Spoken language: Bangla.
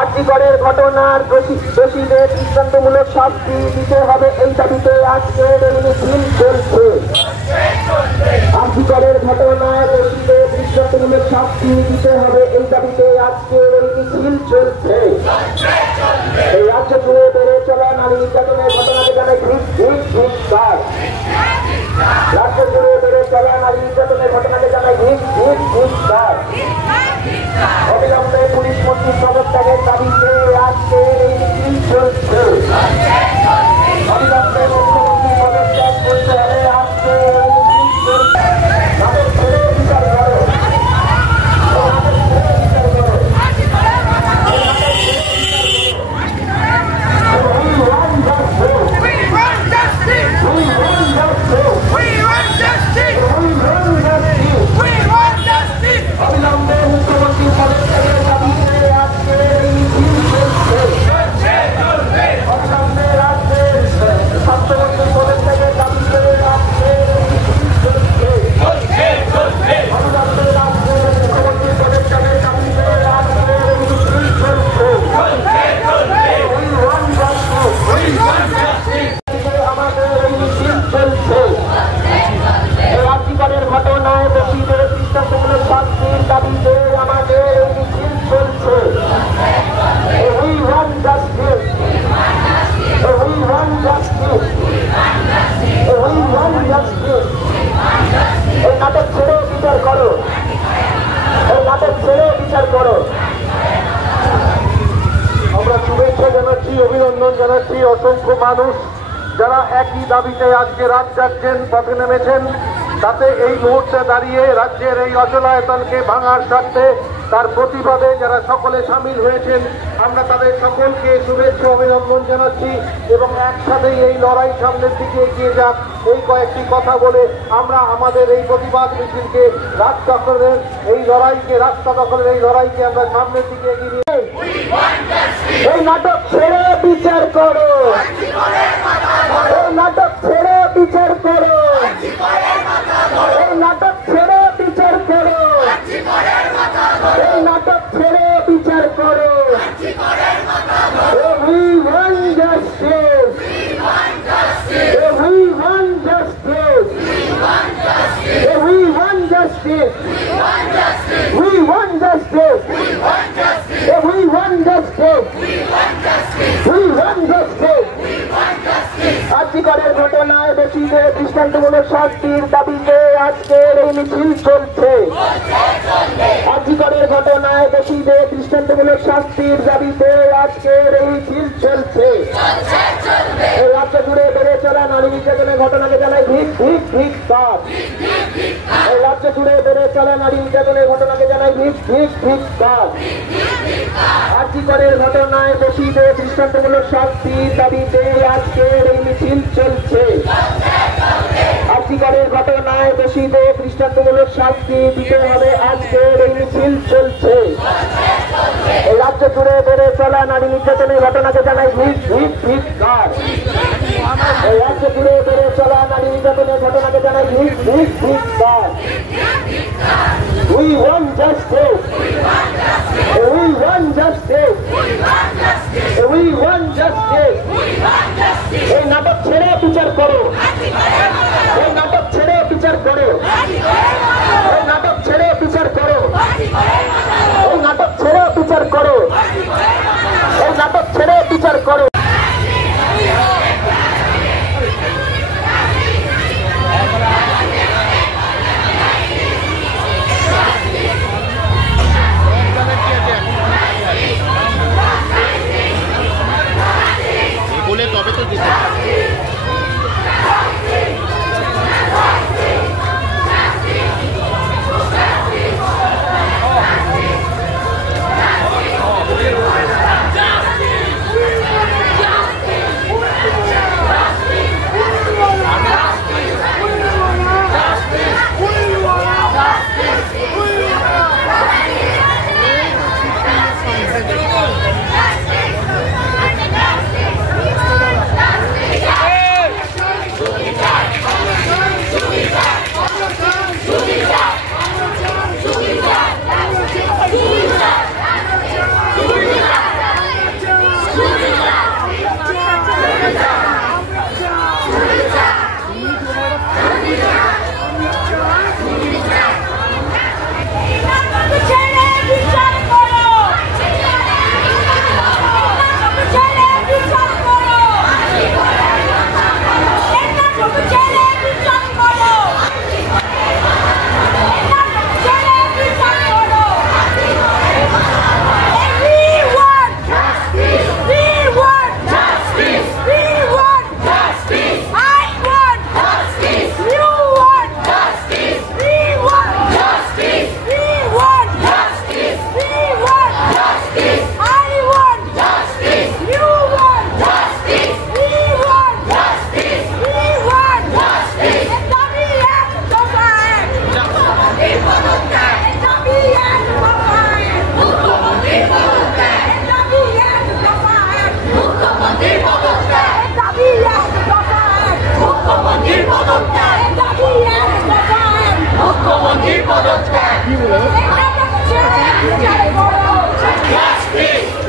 আজিকরের ঘটনার দোষীদের দৃষ্টান্তমূলক শাস্তি দিতে হবে এই দাবিতে আজকের এই মিছিল চলছে। আজিকরের ঘটনায় দোষীদের দৃষ্টান্তমূলক শাস্তি দিতে হবে এই দাবিতে আজকের এই মিছিল চলছে। এই রাজ্য জুড়ে বেড়ে চলা নারী নির্যাতনের ঘটনাকে জানাই ধিক্কার। রাজ্য জুড়ে বেড়ে চলা নারী নির্যাতনের ঘটনাকে জানাই ধিক্কার। অবিলম্বে পুলিশ মন্ত্রীর পদত্যাগের দাবিতে আজকে এই মিছিল চলছে। অবিলম্বে মুখ্যমন্ত্রী পদত্যাগ করতে হবে আজকে এই মিছিল চলছে। তাদের ছেড়ে বিচার করো, অবিলম্বে মুখ্যমন্ত্রী পদত্যাগের দাবিতে আজকে এই মিছিল চলছে। অবিলম্বে রাজ্যের স্বাস্থ্যমন্ত্রী পদত্যাগের দাবিতে আজকে এই মিছিল চলছে। অবিলম্বে রাজ্যের মুখ্যমন্ত্রী পদত্যাগের দাবিতে আজকে এই মিছিল চলছে। আমাদের এই মিছিল চলছে। আজিকরের ঘটনায় দোষীদের দৃষ্টান্তমূলক শাস্তির দাবিতে আমাদের এই মিছিল চলছে। We want justice. We want justice. We want justice. এই নাটক ছেড়ে বিচার করো, এই নাটক ছেড়ে বিচার করো। আমরা শুভেচ্ছা জানাচ্ছি, অভিনন্দন জানাচ্ছি অসংখ্য মানুষ যারা একই দাবিতে আজকে রাত জাগছেন, পথে নেমেছেন। তাতে এই মুহূর্তে দাঁড়িয়ে রাজ্যের এই অচলায়তনকে ভাঙার স্বার্থে তার প্রতিবাদে যারা সকলে সামিল হয়েছেন, আমরা তাদের সকলকে শুভেচ্ছা অভিনন্দন জানাচ্ছি এবং একসাথেই এই লড়াই সামনের দিকে এগিয়ে যাক এই কয়েকটি কথা বলে আমরা আমাদের এই প্রতিবাদ মিছিলকে রাস্তা দখলের এই লড়াইকে আমরা সামনের দিকে এগিয়ে নিয়ে এই নাটক ছেড়ে বিচার করো, এই নাটক ছেড়ে বিচার করো, এই নাটক ছেড়ে বিচার করো, এই নাটক ছেড়ে বিচার করো। We want justice. We want justice. We want justice. We want justice. We want justice. We want justice. আজিকরের ঘটনায় দোষীদের দৃষ্টান্তমূলক শাস্তির দাবিতে আজকের এই মিছিল চলছে। আজিকরের ঘটনায় দোষীদের দৃষ্টান্তমূলক শাস্তির দাবিতে আজকের এই মিছিল চলছে। এই রাজ্য জুড়ে বেড়ে চলা নারী নির্যাতনের ঘটনাকে জানাই ধিক্কার। এই রাজ্য জুড়ে বেড়ে চলা নারী নির্যাতনের ঘটনাকে জানাই ধিক্কার। আজিকরের ঘটনায় দোষীদের দৃষ্টান্তমূলক শাস্তির দাবিতে আজকের এই মিছিল চলছে। আজিকরের ঘটনায় দোষীদের দৃষ্টান্তমূলক শাস্তি দিতে হবে আজকের এই মিছিল চলছে। এই রাজ্য জুড়ে বেড়ে চলা নারী নির্যাতনের ঘটনাকে জানাই ধিক্কার। এই রাজ্য জুড়ে বেড়ে চলা নারী নির্যাতনের ঘটনাকে জানাই ধিক্কার। We want justice. We want justice. We want justice. এই নাটক ছেড়ে বিচার করো, এই নাটক ছেড়ে বিচার করো, এই নাটক ছেড়ে বিচার করো, এই নাটক ছেড়ে বিচার করো, এই নাটক ছেড়ে বিচার করো। Justice!